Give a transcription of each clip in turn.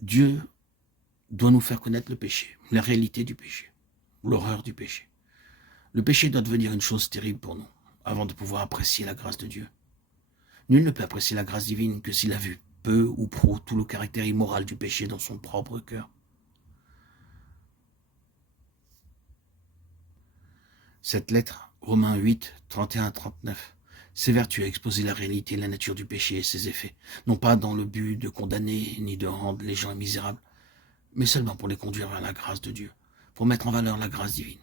Dieu doit nous faire connaître le péché, la réalité du péché, l'horreur du péché. Le péché doit devenir une chose terrible pour nous, avant de pouvoir apprécier la grâce de Dieu. Nul ne peut apprécier la grâce divine que s'il a vu peu ou prou tout le caractère immoral du péché dans son propre cœur. Cette lettre, Romains 8, 31-39, s'évertue à exposer la réalité et la nature du péché et ses effets, non pas dans le but de condamner ni de rendre les gens misérables, mais seulement pour les conduire vers la grâce de Dieu, pour mettre en valeur la grâce divine.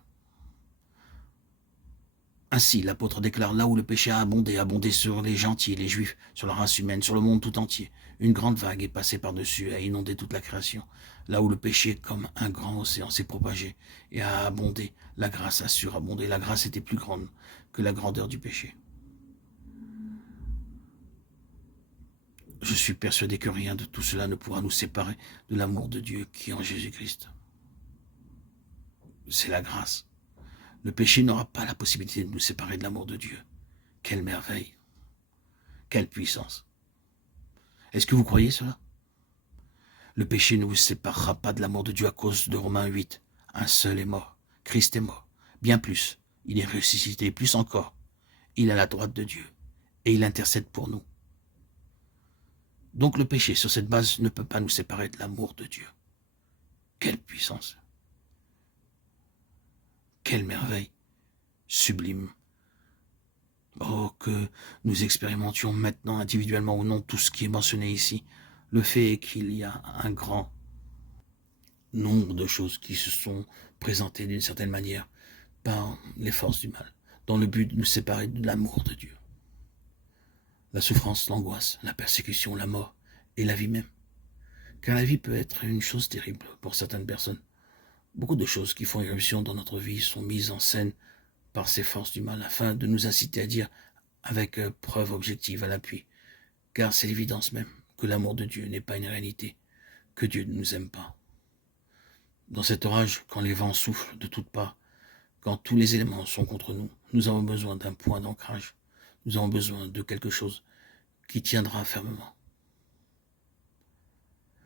Ainsi, l'apôtre déclare là où le péché a abondé sur les gentils, les juifs, sur la race humaine, sur le monde tout entier. Une grande vague est passée par-dessus, a inondé toute la création. Là où le péché, comme un grand océan, s'est propagé et a abondé, la grâce a surabondé. La grâce était plus grande que la grandeur du péché. Je suis persuadé que rien de tout cela ne pourra nous séparer de l'amour de Dieu qui est en Jésus-Christ. C'est la grâce. Le péché n'aura pas la possibilité de nous séparer de l'amour de Dieu. Quelle merveille! Quelle puissance! Est-ce que vous croyez cela? Le péché ne vous séparera pas de l'amour de Dieu à cause de Romains 8. Un seul est mort. Christ est mort. Bien plus, il est ressuscité. Plus encore, il est à la droite de Dieu. Et il intercède pour nous. Donc le péché, sur cette base, ne peut pas nous séparer de l'amour de Dieu. Quelle puissance! Quelle merveille! Sublime! Oh, que nous expérimentions maintenant individuellement ou non tout ce qui est mentionné ici. Le fait est qu'il y a un grand nombre de choses qui se sont présentées d'une certaine manière par les forces du mal, dans le but de nous séparer de l'amour de Dieu. La souffrance, l'angoisse, la persécution, la mort et la vie même. Car la vie peut être une chose terrible pour certaines personnes. Beaucoup de choses qui font éruption dans notre vie sont mises en scène par ces forces du mal afin de nous inciter à dire avec preuve objective à l'appui, car c'est l'évidence même que l'amour de Dieu n'est pas une réalité, que Dieu ne nous aime pas. Dans cet orage, quand les vents soufflent de toutes parts, quand tous les éléments sont contre nous, nous avons besoin d'un point d'ancrage, nous avons besoin de quelque chose qui tiendra fermement.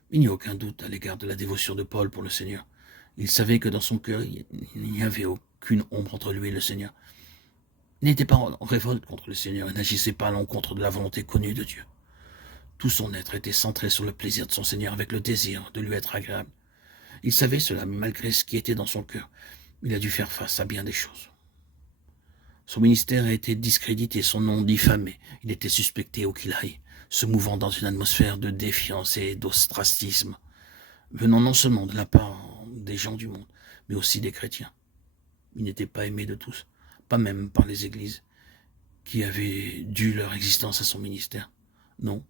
Il n'y a aucun doute à l'égard de la dévotion de Paul pour le Seigneur. Il savait que dans son cœur, il n'y avait aucune ombre entre lui et le Seigneur. Il n'était pas en révolte contre le Seigneur et n'agissait pas à l'encontre de la volonté connue de Dieu. Tout son être était centré sur le plaisir de son Seigneur avec le désir de lui être agréable. Il savait cela, mais malgré ce qui était dans son cœur, il a dû faire face à bien des choses. Son ministère a été discrédité, son nom diffamé, il était suspecté au qu'il aille, se mouvant dans une atmosphère de défiance et d'ostracisme, venant non seulement de la part des gens du monde, mais aussi des chrétiens. Il n'était pas aimé de tous, pas même par les églises, qui avaient dû leur existence à son ministère. Non.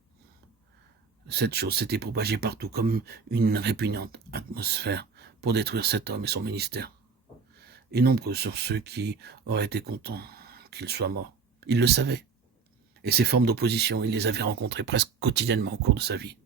Cette chose s'était propagée partout comme une répugnante atmosphère pour détruire cet homme et son ministère. Et nombreux sont ceux qui auraient été contents qu'il soit mort. Il le savait. Et ces formes d'opposition, il les avait rencontrées presque quotidiennement au cours de sa vie.